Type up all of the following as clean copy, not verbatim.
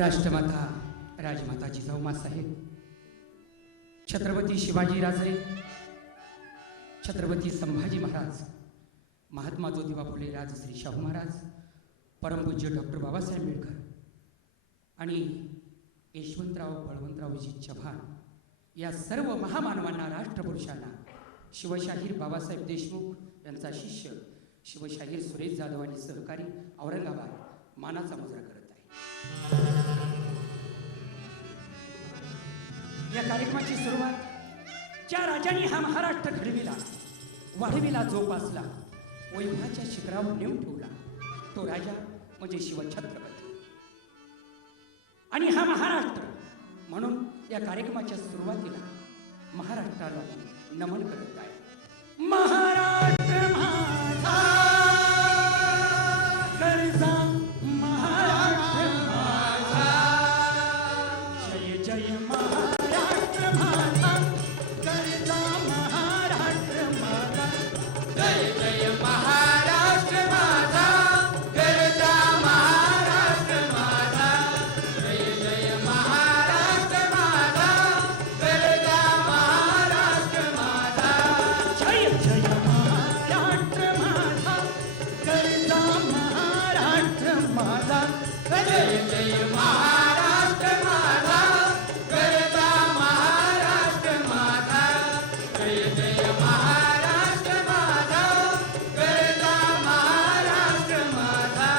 राष्ट्रमाता राजमाता जिजाऊ साहेब, छत्रपती शिवाजीराजे, छत्रपती संभाजी महाराज, महात्मा ज्योतिबा फुले, राजश्री शाहू महाराज, परमपूज्य डॉक्टर बाबासाहेब आंबेडकर आणि यशवंतराव बळवंतरावजी चव्हाण या सर्व महामानवांना, राष्ट्रपुरुषांना शिवशाहीर बाबासाहेब देशमुख यांचा शिष्य शिवशाहीर सुरेश जाधव आणि सहकारी औरंगाबाद मानाचा मुजरा करत आहे। या कार्यक्रमाची सुरुवात ज्या राजांनी हा महाराष्ट्र घडविला, वाढविला, जोपासला, वैभवाच्या शिखरावर नेऊन ठेवला, तो राजा म्हणजे शिवछत्रपती। आणि हा महाराष्ट्र म्हणून या कार्यक्रमाच्या सुरुवातीला महाराष्ट्राला नमन करत आहे। महाराष्ट्र माझा कर्जा, महाराष्ट्र माझा, जय जय महाराष्ट्र माझा कर्जा, महाराष्ट्र माझा, जय जय महाराष्ट्र माझा कर्जा, महाराष्ट्र माझा, जय जय महाराष्ट्र माझा कर्जा, महाराष्ट्र माझा, जय जय महाराष्ट्र माझा कर्जा, महाराष्ट्र माझा, जय जय महाराष्ट्र माझा कर्जा, महाराष्ट्र माझा, जय जय महाराष्ट्र माझा कर्जा, महाराष्ट्र माझा,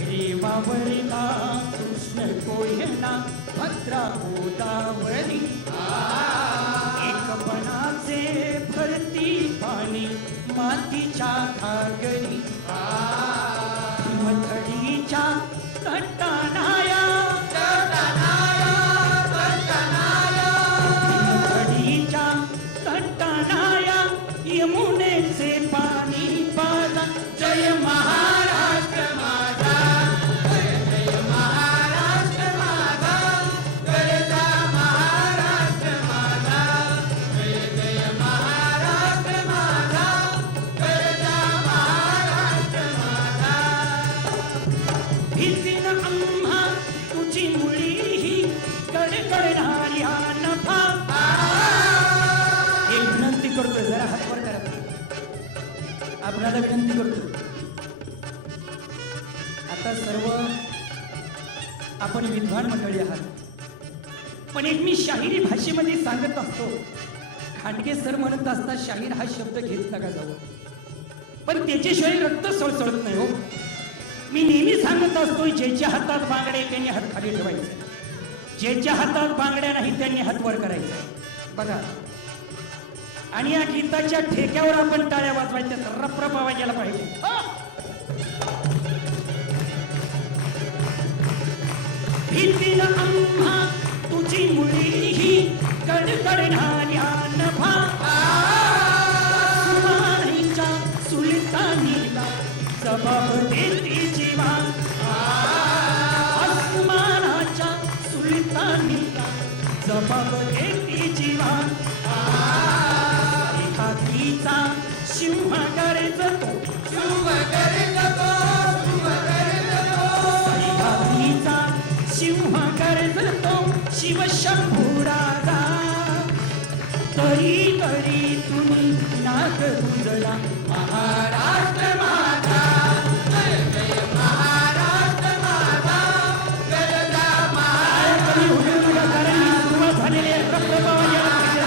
रेवावरला कृष्ण कोयना भद्रा गोदावरी, एकपणाचे भरती पाणी मातीच्या घागरी, हिमथडीच्या तटानाया, हिमथडीच्या तटानाया, यमुनेचे पाणी पाजा, जय महाराष्ट्र माझा, जय जय महाराष्ट्र माझा कर्जा, महाराष्ट्र माझा, जय जय महाराष्ट्र माझा कर्जा, महाराष्ट्र माझा, भीतीन आम्हा तुझी मुळी ही कडकडणारी नभा। एक विनंती करतोय, जरा हात वर करा, आपल्याला विनंती करतो। आता सर्व आपण विद्वान मंडळी आहात, पण एक मी शाहिरी भाषेमध्ये सांगत असतो। खांडगे सर म्हणत असतात, शाहीर हा शब्द घेत नका जाऊ, पण त्याच्याशिवाय रक्त सळसळत नाही हो। मी नेहमी सांगत असतो, ज्याच्या हातात बांगड्या त्यांनी हात खाली ठेवायचे, ज्याच्या हातात बांगड्या नाही त्यांनी हात वर करायचे बघा। आणि या गीताच्या ठेक्यावर आपण टाळ्या वाजवायच्या, रपरप आवाज यायला पाहिजे। भीतीला आम्हा तुझी मुली ही कडकडणाऱ्या नभा, सुमाईच्या सुलतानीला जबाब देती जीवा, आसमानाच्या सुलतानीला जबाब देती जीवा, एखादीचा सिंह गरजतो, शुभ करतो, शुभ करतो, एखादीचा सिंह गरजतो, शिवशंभू राजा, तरी तरी तुम्ही नाग रुजला, महाराष्ट्र माझा, जय जय महाराष्ट्र माझा कर्जा, महाराष्ट्र कधी होईल बघा, कारण ही सुरुवात झालेली आहे। रक्तप्रवाह यायला पाहिजे।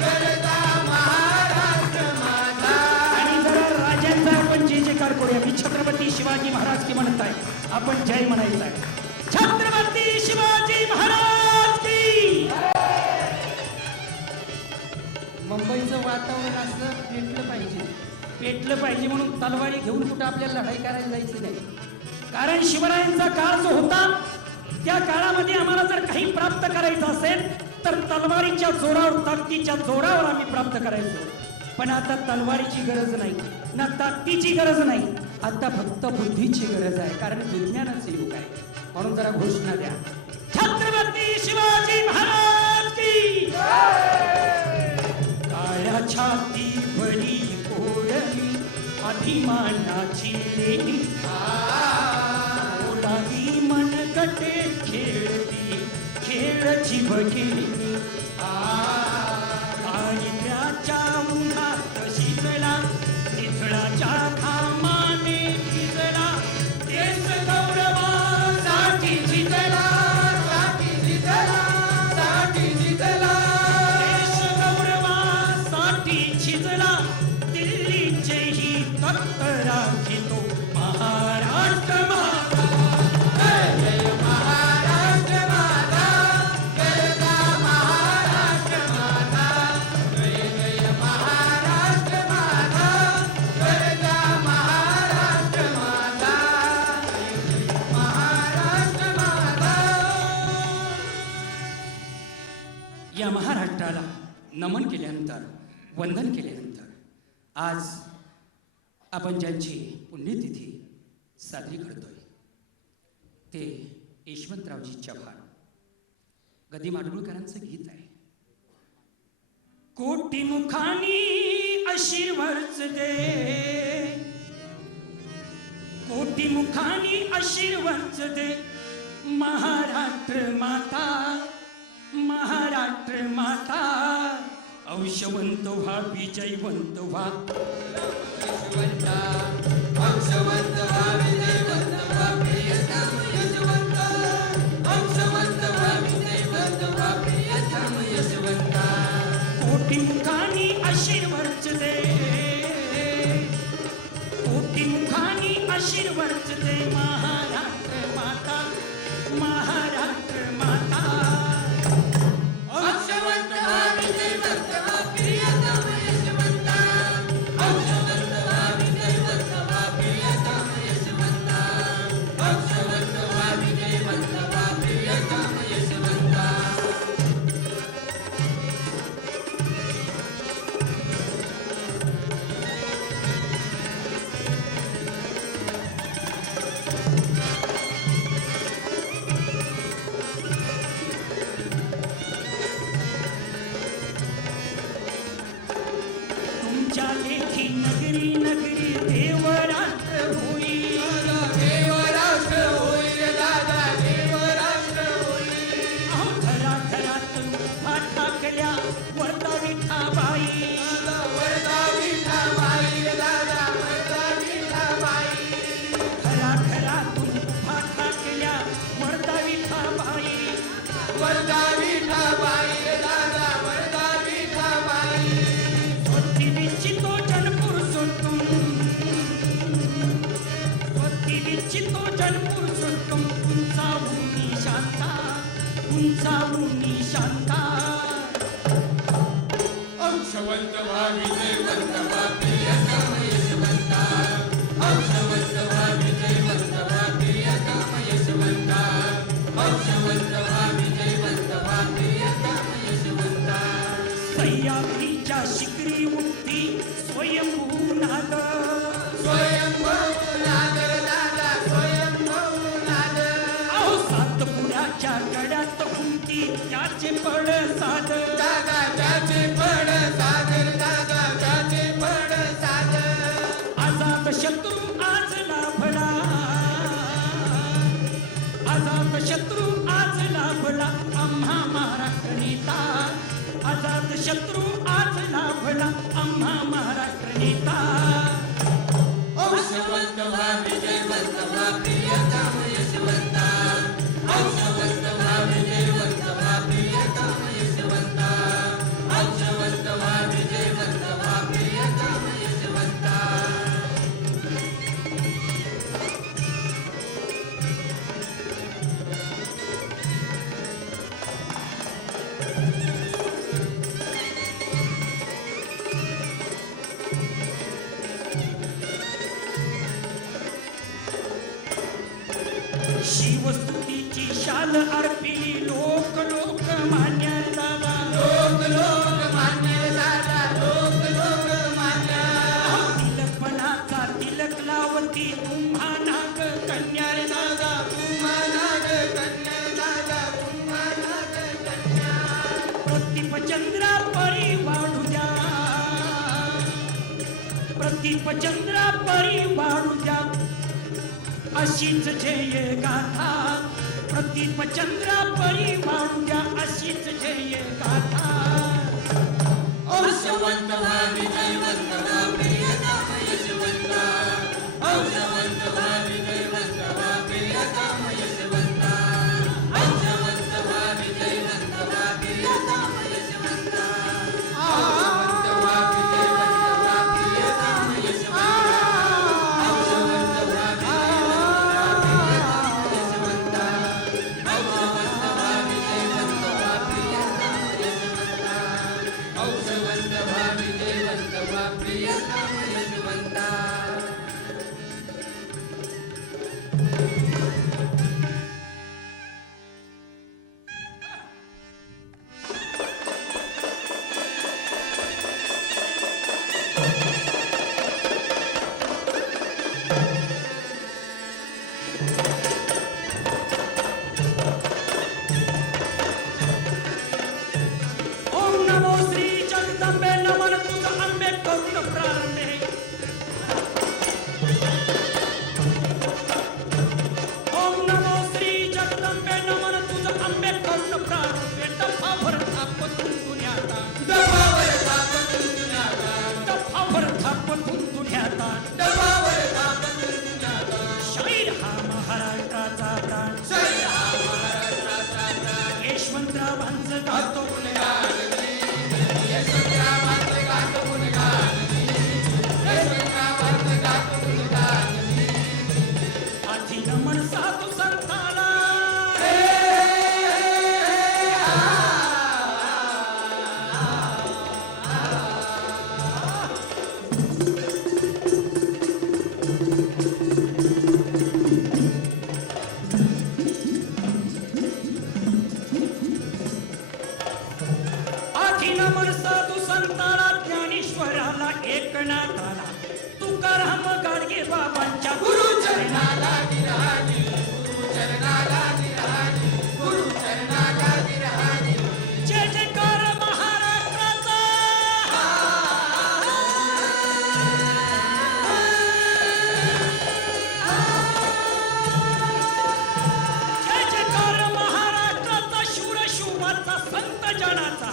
कर्जा, महाराष्ट्र माझा, आणि जरा राजांचा आपण जय जयकार करूया। मी छत्रपती शिवाजी महाराज की म्हणत आहे, आपण जय म्हणायचं आहे। छत्रपती शिवाजी महाराज की। मुंबईचं वातावरण असं पेटलं पाहिजे म्हणून तलवारी घेऊन कुठं आपल्याला लढाई करायला जायची नाही। कारण शिवरायांचा काळ जो होता, त्या काळामध्ये आम्हाला जर काही प्राप्त करायचं असेल तर तलवारीच्या जोरावर, ताकदीच्या जोरावर आम्ही प्राप्त करायचो। पण आता तलवारीची गरज नाही, ना ताकदीची गरज नाही, आता फक्त बुद्धीची गरज आहे, कारण विज्ञानाचे युग आहे। म्हणून जरा घोषणा द्या, छत्रपती शिवाजी महाराज की। काळ्या छाती भरी ओढली अभिमानाची लेणी, तर जीव गेली दारिद्र्याच्या उन्हात शिजला निधळाच्या घामाने भिजला देश गौरवासाठी झिजला देश गौरवासाठी झिजला दिल्लीचेही तख्त राखितो महाराष्ट्र माझा जय महाराष्ट्र माझा गरजा महाराष्ट्र माझा जय जय महाराष्ट्र माझा गरजा महाराष्ट्र माझा जय जय महाराष्ट्र माझा. या महाराष्ट्राला नमन केल्यानंतर वंदन केल्यानंतर आज आपण ज्यांची पुण्यतिथी साजरी करतोय ते यशवंतरावजी चव्हाण. गदी माडगुळकरांचं गीत आहे. कोटी मुखानी आशीर्वाद दे कोटी मुखानी आशीर्वाद दे महाराष्ट्र माता महाराष्ट्र माता औषवंत व्हा विजयवंत व्हा यशवंता हंसवंत व्हा विजयवंत व्हा प्रियतम यशवंता हंसवंत व्हा विजयवंत व्हा प्रियतम यशवंता. कोटी मुखानी आशीर्वाद दे कोटी मुखानी आशीर्वाद दे महाराष्ट्र माता महाराष्ट्र माता हंसवंत व्हा विजयवंत व्हा प्रियतम यशवंता हंसवंत व्हा विजयवंत व्हा प्रियतम यशवंता हंसवंत व्हा विजयवंत व्हा प्रियतम यशवंता. तुमच्या लेखी नगरी नगरी देवराष्ट्र होई देवराष्ट्र होईल दादा देवराष्ट्र होईल. घरा घरात उभा ठाकल्या वर्धा विठाबाई वरदा विठाबाई दादा वरदा विठाबाई. घरा घरातून उभा ठाकल्या वर्धा विठाबाई वरदा विठाबाई दादा वरदा विठाबाई. स्वती विचितो जनपूर सुटून स्वती विचितो जनपूर सुटून उंचावून शांता उंचावून शांता हंसवंत व्हा विजयवंत व्हा प्रियतम यशवंता हंसवंत व्हा विजयवंत व्हा प्रियतम यशवंता हंसवंत व्हा विजयवंत व्हा प्रियतम यशवंता. सह्याद्रीच्या शिखरी मुक्ती स्वयंभू नाद स्वयंभू नादर दादा स्वयंभू नादर. अहो सातपुड्याच्या गड्यात घुमती त्याचे पड साद दादा त्याचे पड सादर दादा त्याचे पड सादर. आजाद शत्रू आज लाभला आजाद शत्रू आज लाभला आम्हा महाराष्ट्र नेता आजाद शत्रू आज लाभला आम्हा महाराष्ट्र नेता हंसवंत व्हा विजयवंत व्हा प्रियतम यशवंता हंसवंत व्हा विजयवंत व्हा प्रियतम यशवंता हंसवंत व्हा विजयवंत व्हा प्रियतम यशवंता. शिवस्तुतीची शाल अर्पिली लोक लोक मान्य दादा लोक लोक मान्य दादा लोक लोक मान्य. तिलकपणाचा तिलक लावती तुम्हा नाग कन्या रे दादा तुम्हा नाग कन्या दादा तुम्हा नाग कन्या. प्रदीप चंद्रा परी वाढू द्या प्रदीप चंद्रा परी वाढू द्या अशीच जय गाथा प्रदीप चंद्रा परी वाढू द्या यशवंतरावांचं गातो गुणगान यशवंतरावांचं गातो गुणगान यशवंतरावांचं गातो गुणगान आधी नमन साधू संताला आधी नमन साधू संताला ज्ञानेश्वराला एकनाथाला तुकाराम गाडगे बाबांच्या गुरुचरणाला विराजी गुरुचरणाला विराजी गुरुचरणाला विराजी जय जयकार महाराष्ट्राचा जय जयकार महाराष्ट्राचा शूर शिवाचा संत जनाचा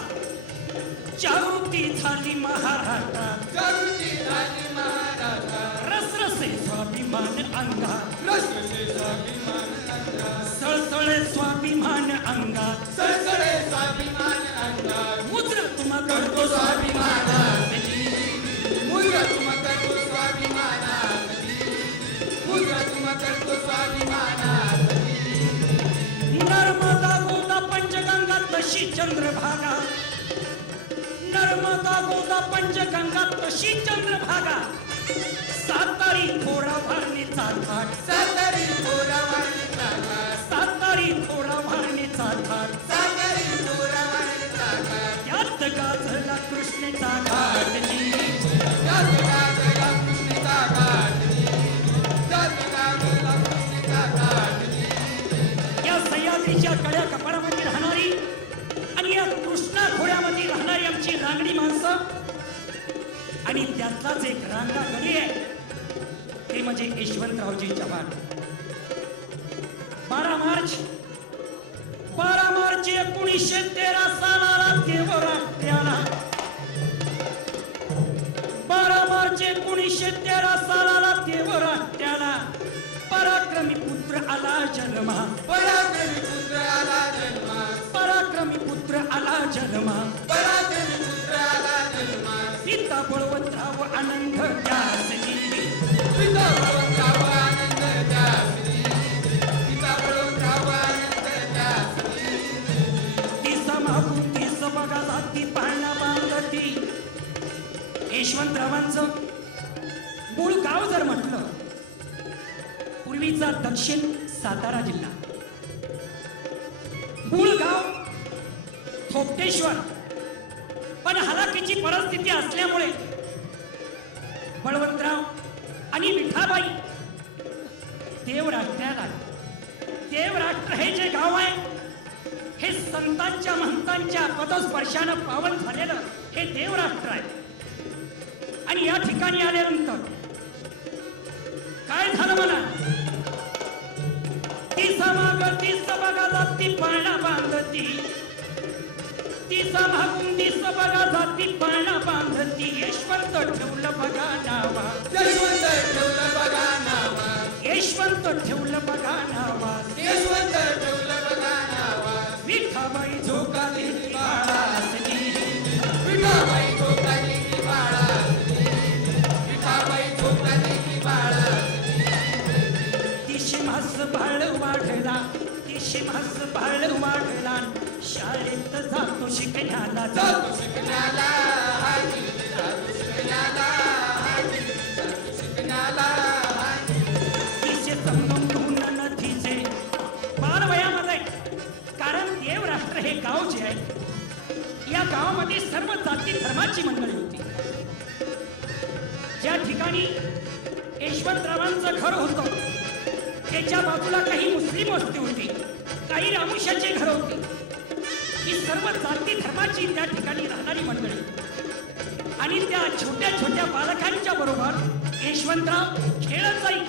जागृती झाली महाराष्ट्रात जागृती झाली महाराजा रसरसे स्वाभिमान अंगात रसरसे स्वाभिमान अंगात सळसळे स्वाभिमान अंगात सळसळे स्वाभिमान अंगात मुद्र तुम्हा करतो स्वाभिमानातली मुद्रा तुम करतो स्वाभिमानातली मुद्रा तुम करतो स्वाभिमानातली नर्मदा गोदा पंचगंगा तशी चंद्रभागा नर्मदा गोदा पंचगंगा तशी चंद्रभागा सातारी थोडा भरणीचा घाट सातारी पोरावाणीचा घाट सातारी थोडा भरणीचा घाट सातारी पोरावाणीचा घाट त्यात गाजला कृष्णेचा घाट जात गाजला कृष्णेचा घाट जात गाजला कृष्णेचा घाट या सह्याद्रीच्या कड्या कपाळामध्ये राहणारी आणि या कृष्णा खोऱ्यामध्ये राहणारी आमची रांगडी माणसं आणि त्यातलाच एक रांगडा गडी आहे ते म्हणजे यशवंतरावजी चव्हाण 12 मार्च 1913 सालाला देवराष्ट्राला 12 मार्च 1913 सालाला देवराष्ट्राला पराक्रमी पुत्र आला जन्मा पराक्रमी पुत्र आला जन्मास पराक्रमी पुत्र आला जन्मा पराक्रमी पुत्र आला जन्मास पिता बळवंतराव आनंद त्यासनी पिता बळवंतराव आनंद त्यासनी पिता बळवंतराव आनंद त्यासनी तिस मागून तिस बघा जाती पाळणा बांधती यशवंतरावांचं मूळ गाव जर म्हटलं पूर्वीचा दक्षिण सातारा जिल्हा मूळ गाव थोपटेश्वर पण हलाखीची परिस्थिती असल्यामुळे बळवंतराव आणि विठाबाई देवराष्ट्राला देवराष्ट्र हे जे गाव आहे हे संतांच्या महंतांच्या पदस्पर्शानं पावन झालेलं हे देवराष्ट्र आहे आणि या ठिकाणी आल्यानंतर काय झालं मला तिचा माग तीच बघा जाती पाळणा बांधती तिचा मागून तीच बघा जाती पाळणा बांधती यशवंत ठेवलं बघा नावा यशवंत ठेवलं बघा नावा यशवंत ठेवलं बघा नावा यशवंत ठेवलं बघा नावा विठाबाई झोकाली बाळासनी विठाबाई झोकाली की बाळासनी विठाबाई झोकाली की बाळासनी तिशी मास बाळ वाढला तिशी मास बाळ वाढला शाळेत जातो शिकण्याला जातो शिकण्याला हाजी जातो शिकण्याला हाजी जातो शिकण्याला हाजी तिचे संगम धुन नदीचे बालवयामध्ये कारण देवराष्ट्र हे गाव जे आहे या गावामध्ये सर्व जाती धर्माची मंडळी होती ज्या ठिकाणी यशवंतरावांचं घर होतं त्याच्या बाजूला काही मुस्लिम वस्ती होती काही रामुशाची घर होती ही सर्व जाती धर्माची त्या ठिकाणी राहणारी मंडळी आणि त्या छोट्या छोट्या बालकांच्या बरोबर यशवंतराव खेळत जाई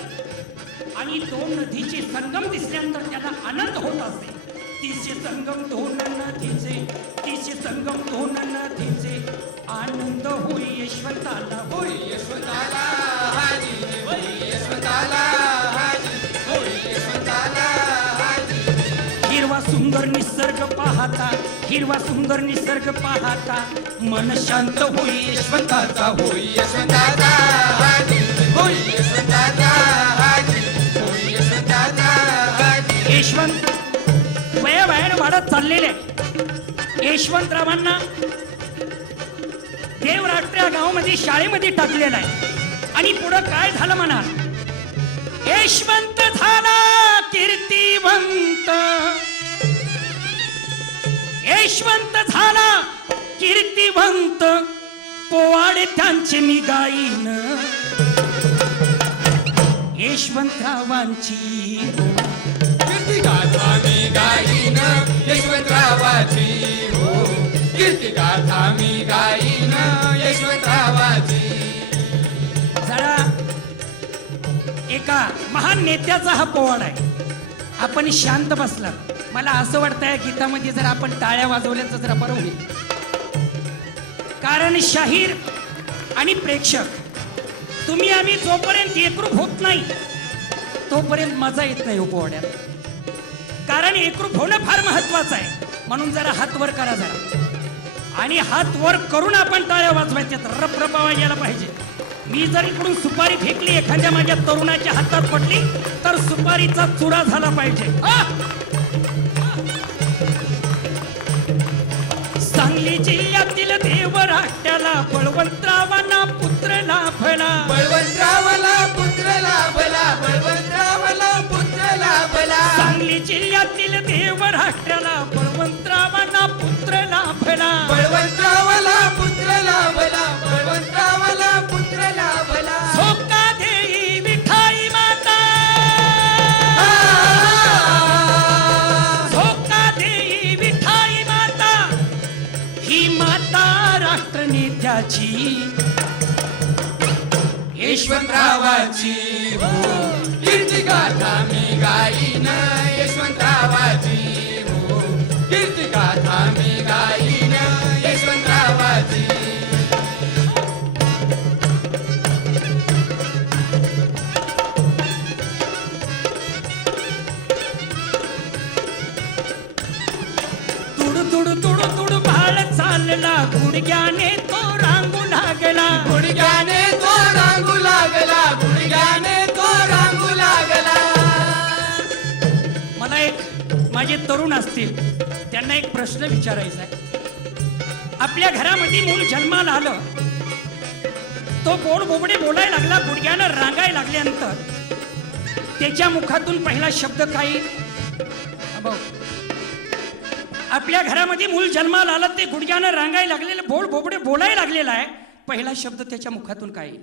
आणि दोन नदीचे संगम दिसल्यानंतर त्याला आनंद होत असे तिचे संगम दोन नदीचे तिचे संगम दोन नदीचे आनंद होई यशवंताला होई यशवंताला हाजी होई यशवंताला हाजी होई यशवंताला हाजी हिरवा सुंदर निसर्ग पाहता हिरवा सुंदर निसर्ग पाहता मन शांत होई यशवंताचा होई यशवंताचा होई यशवंताचा होई यशवंताचा. यशवंत वयावयानं वाढत चाललेले आहे. यशवंतरावांना देवराष्ट्र या गावामध्ये शाळेमध्ये टाकलेला आहे आणि पुढं काय झालं म्हणा, यशवंत झाला कीर्तिवंत, यशवंत झाला कीर्तिवंत, पोवाडे त्यांचे मी गाईन यशवंतरावांची कीर्ती गाथा मी गाईन यशवंतरावाची हो, कीर्ती गाथा मी गाईन यशवंतरावाची. जरा एका महान नेत्याचा हा पोवाडा आहे. आपण शांत बसला, मला असं वाटतंय गीतामध्ये जर आपण टाळ्या वाजवल्या तर जरा बरं होईल. कारण शाहीर आणि प्रेक्षक तुम्ही आम्ही जोपर्यंत एकरूप होत नाही तोपर्यंत मजा येत नाही पोवाड्यात. कारण एकरूप होणं फार महत्वाचं आहे. म्हणून जरा हात वर करा जरा, आणि हात वर करून आपण टाळ्या वाजवायच्यात, रपरप आवाज यायला पाहिजे. मी जर इकडून सुपारी फेकली एखाद्या माझ्या तरुणाच्या हातात पडली तर सुपारीचा चुरा झाला पाहिजे. सांगली जिल्ह्यातील देवराष्ट्याला बळवंतरावांना पुत्र लाभला, बळवंतरावाला पुत्र लाभला, बळवंतरावाला पुत्र लाभला. सांगली जिल्ह्यातील देवराष्ट्राला बळवंतरावांना पुत्र लाभला, बळवंतरावाला पुत्र लाभला, बळवंतरावाला पुत्र लाभला. झोका देई विठाई माता, झोका देई विठाई माता, ही माता राष्ट्रनेत्याची यशवंतरावाची हो, कीर्ती गाथा मी गाईन यशवंतरावाची हो, कीर्ती गाथा मी गाईन यशवंतरावाची. तुड तुड तुड तुड बाळ चालला, गुडघ्याने तो रांगू लागला, गुडघ्याने तो रांगू लागला, गुडघ्याने तो रांगू लागला. मला एक माझे तरुण असतील त्यांना एक प्रश्न विचारायचा आहे. आपल्या घरामध्ये मूल जन्माला आलं, तो गोड बोबडे बोलायला लागला, गुडघ्यानं रांगायला लागल्यानंतर त्याच्या मुखातून पहिला शब्द काय येईल? भाऊ, आपल्या घरामध्ये मूल जन्माला आलं, ते गुडघ्यानं रांगायला लागलेलं, गोड बोबडे बोलायला लागलेला आहे, पहिला शब्द त्याच्या मुखातून काय येईल?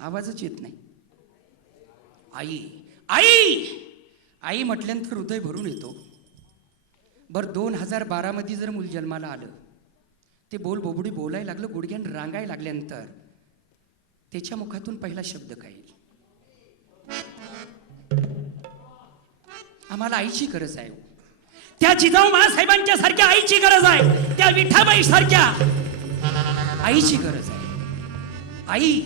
आवाजच येत नाही. आई. आई आई म्हटल्यानंतर हृदय भरून येतो. बरं 2012 मध्ये जर मूल जन्माला आलं, ते बोल बोबडी बोलायला लागलं, गुडघ्यानं रांगायला लागल्यानंतर त्याच्या मुखातून पहिला शब्द काय येईल? आम्हाला आईची गरज आहे. त्या जिजाऊ महासाहेबांच्या सारख्या आईची गरज आहे, त्या विठाबाई सारख्या आईची गरज आहे. आई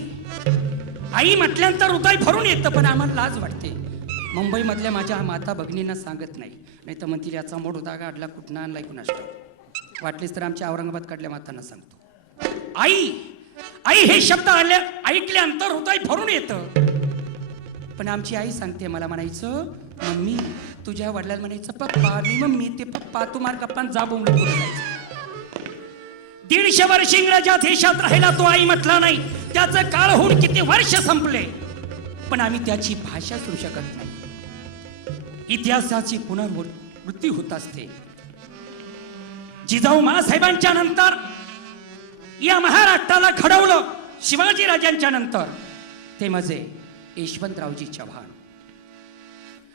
आई म्हटल्यानंतर हृदय भरून येतं, पण आम्हाला लाज वाटते. मुंबईमधल्या माझ्या माता भगिनींना सांगत नाही तर म्हणतील याचा मोड होता काढला, कुठनं आणलाय कुणास ठाऊक. वाटलीच तर आमच्या औरंगाबाद काढल्या मातांना सांगतो. आई आई हे शब्द ऐकल्यानंतर हृदय भरून येतं. पण आमची आई सांगते, मला म्हणायचं मम्मी, तुझ्या वडिलांना म्हणायचं पप्पा, मी मम्मी, ते पप्पा, तुम्हाला गप्पान जा बोंबलं करून जायचं. 150 वर्ष इंग्रजात देशात राहिला तो आई म्हटला नाही. त्याचं काळ होऊन किती वर्ष संपले, पण आम्ही त्याची भाषा सुरू शकत नाही. इतिहासाची पुनरावृत्ती होत असते. जिजाऊ महासाहेबांच्या नंतर या महाराष्ट्राला घडवलं शिवाजी राजांच्या नंतर, ते म्हणजे यशवंतरावजी चव्हाण.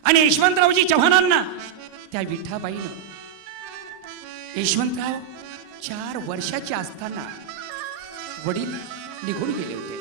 आणि यशवंतरावजी चव्हाणांना त्या विठाबाईनं, यशवंतराव 4 वर्षाचे असताना वडील निघून गेले होते.